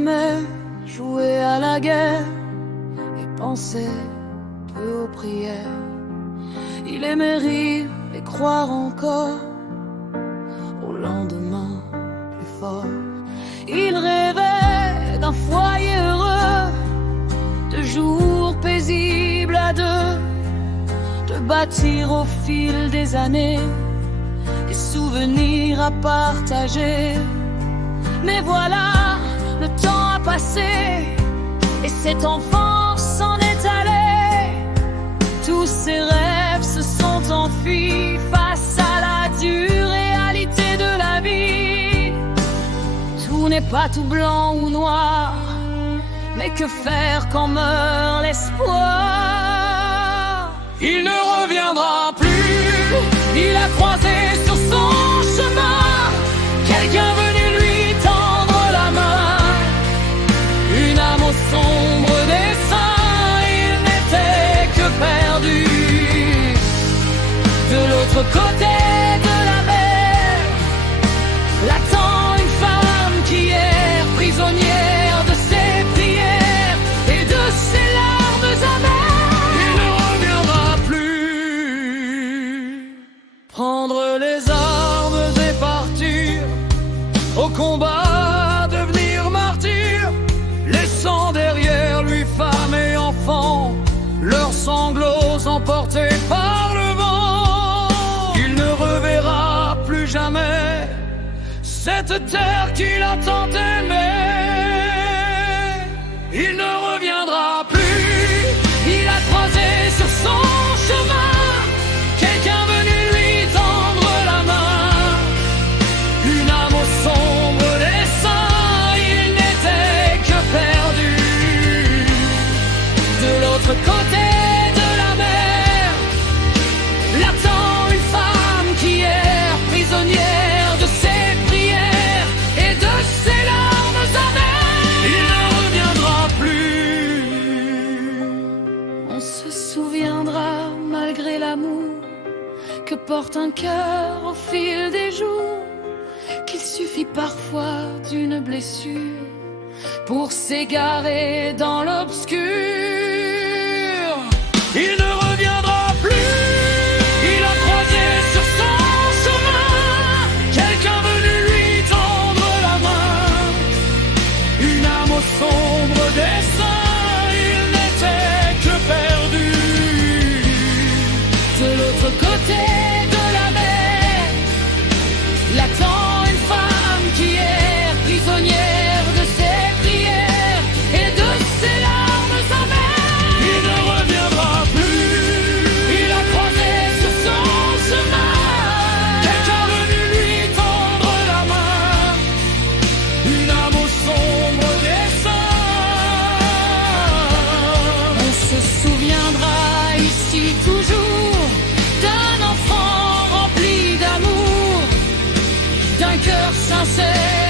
aimait jouer à la guerre et penser peu aux prières. Il aimait rire et croire encore au lendemain plus fort. Il rêvait d'un foyer heureux, de jours paisibles à deux, de bâtir au fil des années des souvenirs à partager. Mais voilà, le temps a passé et cet enfant s'en est allé. Tous ses rêves se sont enfuis face à la dure réalité de la vie. Tout n'est pas tout blanc ou noir, mais que faire quand meurt l'espoir? Il ne reviendra plus, il a croisé sur son chemin quelqu'un venu lui tendre la main. Une âme au sombre dessein, il n'était que perdu. De l'autre côté de la mer, l'attend une femme qui est prisonnière de ses prières et de ses larmes amères. Il ne reviendra plus. Prendre les armes et partir au combat, devenir martyr, laissant derrière lui femme et enfants, leurs sanglots emportés par le vent. Il ne reverra plus jamais cette terre qu'il a tant aimée. Il ne reviendra plus, il a croisé sur son chemin quelqu'un venu lui tendre la main. Une âme au sombre dessein, il n'était que perdu. De l'autre côté de la mer, l'attend une femme qui est prisonnière de ses prières et de ses larmes amères. Il ne reviendra plus. On se souviendra malgré l'amour que porte un cœur au fil des jours, qu'il suffit parfois d'une blessure pour s'égarer dans l'obscur. Il ne reviendra plus, il a croisé sur son chemin quelqu'un venu lui tendre la main. Une âme au sombre dessein, il n'était que perdu. De l'autre côté de la mer, l'attend une femme qui est prisonnière de ses prières et de ses larmes amères. Il ne reviendra plus, il a croisé sur son chemin quelqu'un venu lui tendre la main. Une âme au sombre dessein. On se souviendra ici toujours d'un enfant rempli d'amour, d'un cœur sincère